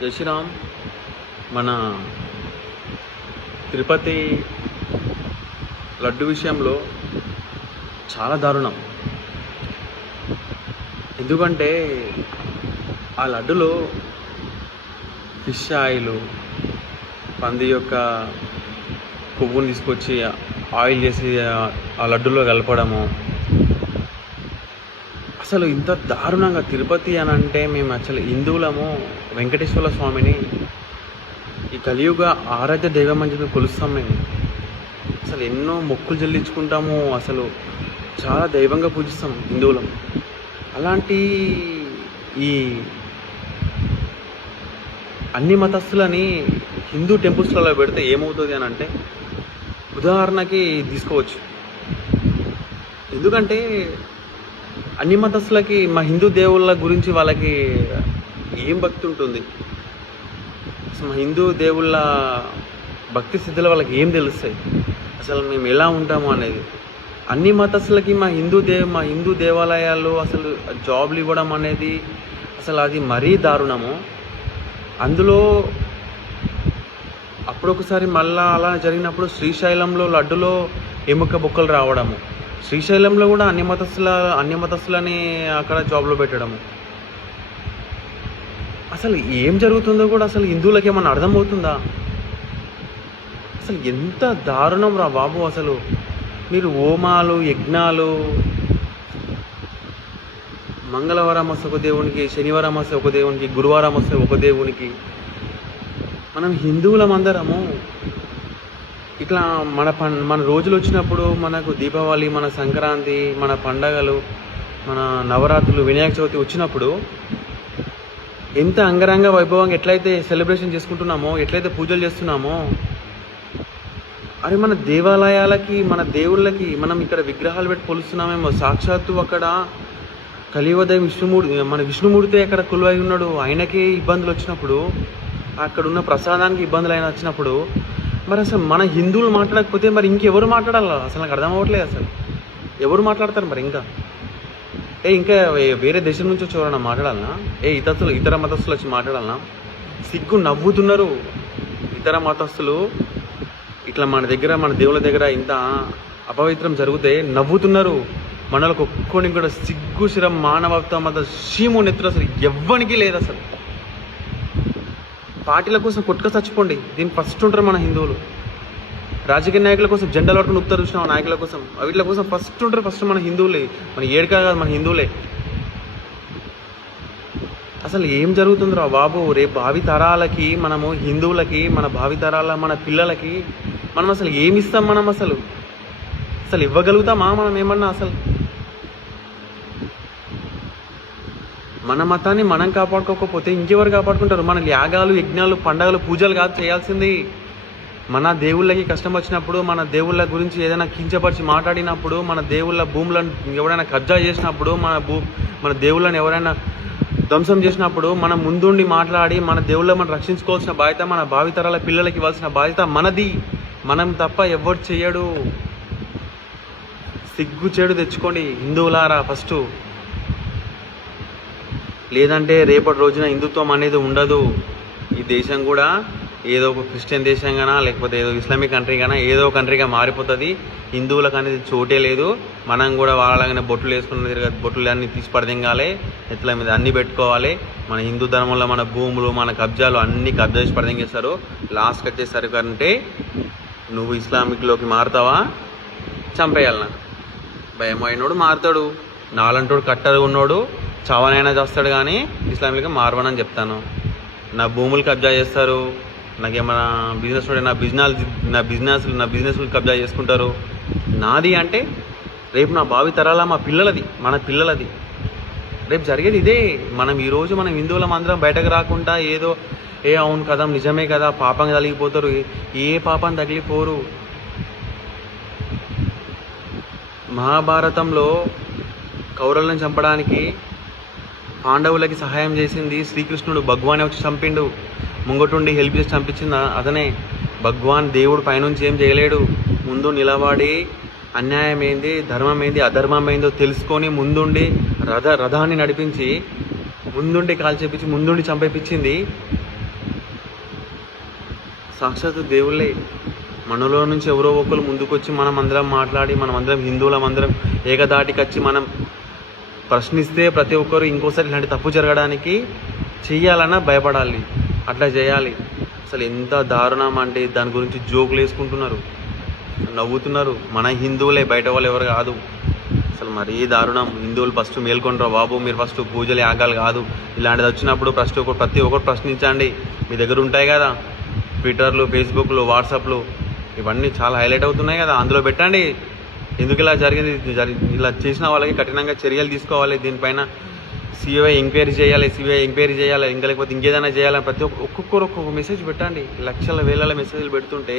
జై శ్రీరామ్. మన తిరుపతి లడ్డు విషయంలో చాలా దారుణం. ఎందుకంటే ఆ లడ్డులో ఫిష్ ఆయిల్, పంది యొక్క కొవ్వుని తీసుకొచ్చి ఆయిల్ చేసి ఆ లడ్డులో కలపడము. అసలు ఇంత దారుణంగా తిరుపతి అని అంటే మేము యాక్చువల్లీ హిందువులము వెంకటేశ్వర స్వామిని ఈ కలియుగ ఆరాధ్య దైవం అని చెప్పి కొలుస్తాం మేము. అసలు ఎన్నో మొక్కులు చెల్లించుకుంటాము, అసలు చాలా దైవంగా పూజిస్తాం హిందువులం. అలాంటి ఈ అన్ని మతస్థులని హిందూ టెంపుల్స్లలో పెడితే ఏమవుతుంది అని అంటే ఉదాహరణకి తీసుకోవచ్చు. ఎందుకంటే అన్ని మతస్థులకి మా హిందూ దేవుళ్ళ గురించి వాళ్ళకి ఏం భక్తి ఉంటుంది? అసలు మా హిందూ దేవుళ్ళ భక్తి స్థితిలో వాళ్ళకి ఏం తెలుస్తాయి? అసలు మేము ఎలా ఉంటాము అనేది. అన్ని మతస్థులకి మా హిందూ దేవాలయాల్లో అసలు జాబ్లు ఇవ్వడం అనేది అసలు అది మరీ దారుణము. అందులో అప్పుడొకసారి మళ్ళా అలా జరిగినప్పుడు శ్రీశైలంలో లడ్డులో ఎముక బొక్కలు రావడము, శ్రీశైలంలో కూడా అన్ని మతస్థులని అక్కడ జాబ్లో పెట్టడము. అసలు ఏం జరుగుతుందో కూడా అసలు హిందువులకి ఏమన్నా అర్థమవుతుందా? అసలు ఎంత దారుణం రా బాబు. అసలు మీరు హోమాలు, యజ్ఞాలు, మంగళవారం వస్తే ఒక దేవునికి, శనివారం వస్తే ఒక దేవునికి, గురువారం వస్తే ఒక దేవునికి. మనం హిందువులం అందరము ఇట్లా మన రోజులు వచ్చినప్పుడు, మనకు దీపావళి, మన సంక్రాంతి, మన పండగలు, మన నవరాత్రులు, వినాయక చవితి వచ్చినప్పుడు ఎంత అంగరంగ వైభవంగా ఎట్లయితే సెలబ్రేషన్ చేసుకుంటున్నామో, ఎట్లయితే పూజలు చేస్తున్నామో, అరే మన దేవాలయాలకి, మన దేవుళ్ళకి మనం ఇక్కడ విగ్రహాలు పెట్టి కొలుస్తున్నామేమో. సాక్షాత్తు అక్కడ కలియుగదైవం విష్ణుమూర్తి అక్కడ కొలువై ఉన్నాడు. ఆయనకే ఇబ్బందులు వచ్చినప్పుడు, అక్కడ ఉన్న ప్రసాదానికి ఇబ్బందులు అయినా వచ్చినప్పుడు, మరి అసలు మన హిందువులు మాట్లాడకపోతే మరి ఇంకెవరు మాట్లాడాలి? అసలు నాకు అర్థం అవ్వట్లేదు. అసలు ఎవరు మాట్లాడతారు మరి? ఇంకా వేరే దేశం నుంచి వచ్చి ఎవరన్నా మాట్లాడాలన్నా? ఇతర మతస్థులు వచ్చి మాట్లాడాలన్నా? సిగ్గు నవ్వుతున్నారు ఇతర మతస్థులు. ఇట్లా మన దేవుళ్ళ దగ్గర ఇంత అపవిత్రం జరిగితే నవ్వుతున్నారు. మనలకు ఒక్కొని కూడా సిగ్గు, శిరం, మానవత్వం, అంత షీము నెత్తురు అసలు ఎవ్వనికి లేదు. అసలు పార్టీల కోసం కొట్టుక చచ్చిపోండి, దీన్ని ఫస్ట్ ఉంటారు మన హిందువులు. రాజకీయ నాయకుల కోసం జెండాలు పట్టుకుని ఉప్తారు చూసినా, నాయకుల కోసం, వీటిల కోసం ఫస్ట్ ఉంటారు. ఫస్ట్ మన హిందువులే, మన ఏడుకా కాదు, మన హిందువులే. అసలు ఏం జరుగుతుందిరా బాబు? రేపు భావి తరాలకి, మనము హిందువులకి, మన భావి తరాల మన పిల్లలకి మనం అసలు ఏమి ఇస్తాం? మనం అసలు ఇవ్వగలుగుతామా మనం ఏమన్నా? అసలు మన మతాన్ని మనం కాపాడుకోకపోతే ఇంకెవరు కాపాడుకుంటారు? మన యాగాలు, యజ్ఞాలు, పండగలు, పూజలు కాదు చేయాల్సింది. మన దేవుళ్ళకి కష్టం వచ్చినప్పుడు, మన దేవుళ్ళ గురించి ఏదైనా కించపరిచి మాట్లాడినప్పుడు, మన దేవుళ్ళ భూములను ఎవరైనా కబ్జా చేసినప్పుడు, మన దేవుళ్ళని ఎవరైనా ధ్వంసం చేసినప్పుడు మనం ముందుండి మాట్లాడి మన దేవుళ్ళని మనం రక్షించుకోవాల్సిన బాధ్యత, మన భావితరాల పిల్లలకి ఇవ్వాల్సిన బాధ్యత మనది. మనం తప్ప ఎవరు చెయ్యడు. సిగ్గు చెడు తెచ్చుకోండి హిందువులారా ఫస్ట్. లేదంటే రేపటి రోజున హిందుత్వం అనేది ఉండదు. ఈ దేశం కూడా ఏదో ఒక క్రిస్టియన్ దేశంగానా, లేకపోతే ఏదో ఇస్లామిక్ కంట్రీ గానా, ఏదో కంట్రీగా మారిపోతుంది. హిందువులకు అనేది చోటే లేదు. మనం కూడా వాళ్ళలాగానే బొట్లు వేసుకున్న బొట్లు అన్నీ తీసి పడదింగాలి, ఎట్ల మీద అన్నీ పెట్టుకోవాలి. మన హిందూ ధర్మంలో మన భూములు, మన కబ్జాలు అన్నీ కబ్జా చేసి పడదింగేస్తారు. లాస్ట్కి వచ్చేసరికి అంటే నువ్వు ఇస్లామిక్లోకి మారుతావా, చంపేయాలన్నా? భయం అయినోడు మారుతాడు, నాలంటోడు కట్టరు ఉన్నోడు చావనైనా చేస్తాడు, కానీ ఇస్లామిక్గా మారవనని చెప్తాను. నా భూములు కబ్జా చేస్తారు, నాకేమైనా బిజినెస్ ఉంటే నా బిజినెస్ కబ్జా చేసుకుంటారు. నాది అంటే రేపు నా భావి తరాల మన పిల్లలది రేపు జరిగేది ఇదే. ఈరోజు మనం హిందువులం అందరం బయటకు రాకుండా ఏదో అవును కదా, నిజమే కదా, పాపం తగిలిపోతారు. ఏ పాపం తగిలిపోరు. మహాభారతంలో కౌరవులను చంపడానికి పాండవులకి సహాయం చేసింది శ్రీకృష్ణుడు. భగవాన్ వచ్చి చంపిండు, ముంగటుండి హెల్ప్ చేసి చంపించింది అతనే. భగవాన్ దేవుడు పైనుంచి ఏం చేయలేడు. ముందు నిలబడి అన్యాయం ఏంది, ధర్మం ఏంది, అధర్మం ఏందో తెలుసుకొని ముందుండి రథాన్ని నడిపించి, ముందుండి కాల్చేపించి, ముందుండి చంపేపించింది సాక్షాత్ దేవుళ్ళే. మనలో నుంచి ఎవరో ఒకరు ముందుకొచ్చి మనం అందరం మాట్లాడి, మనం అందరం హిందువులం అందరం ఏకదాటికి వచ్చి మనం ప్రశ్నిస్తే ప్రతి ఒక్కరు ఇంకోసారి ఇలాంటి తప్పు జరగడానికి చెయ్యాలన్నా భయపడాలి. అట్లా చేయాలి. అసలు ఎంత దారుణం అంటే దాని గురించి జోకులు వేసుకుంటున్నారు, నవ్వుతున్నారు. మన హిందువులే, బయట వాళ్ళు ఎవరు కాదు. అసలు మరీ దారుణం. హిందువులు ఫస్ట్ మేల్కొంటారు బాబు, మీరు ఫస్ట్ పూజలు యాగాలు కాదు. ఇలాంటిది వచ్చినప్పుడు ప్రతి ఒక్కరు ప్రశ్నించండి. మీ దగ్గర ఉంటాయి కదా ట్విట్టర్లు, ఫేస్బుక్లు, వాట్సాప్లు, ఇవన్నీ చాలా హైలైట్ అవుతున్నాయి కదా, అందులో పెట్టండి. ఎందుకు ఇలా జరిగింది, ఇలా చేసిన వాళ్ళకి కఠినంగా చర్యలు తీసుకోవాలి. దీనిపైన సిబిఐ ఎంక్వైరీ చేయాలి, ఇంకా లేకపోతే ఇంకేదైనా చేయాలని ప్రతి ఒక్కొక్కరు ఒక్కొక్క మెసేజ్ పెట్టండి. లక్షల వేల మెసేజ్లు పెడుతుంటే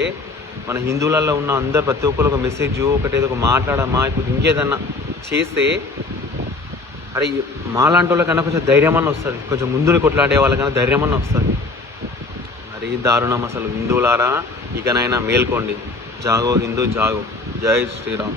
మన హిందువులలో ఉన్న అందరు ప్రతి ఒక్కరు ఒక మెసేజ్ ఒకటేదో ఒక మాట్లాడమా, ఇప్పుడు ఇంకేదన్నా చేస్తే అరే మాలాంటి వాళ్ళకన్నా కొంచెం ధైర్యం అన్న వస్తుంది, కొంచెం ముందుని కొట్లాడే వాళ్ళకన్నా ధైర్యం అన్న వస్తుంది. మరీ దారుణం అసలు. హిందువులారా ఇకనైనా మేల్కోండి. జాగో హిందూ జాగో. జై శ్రీరామ్.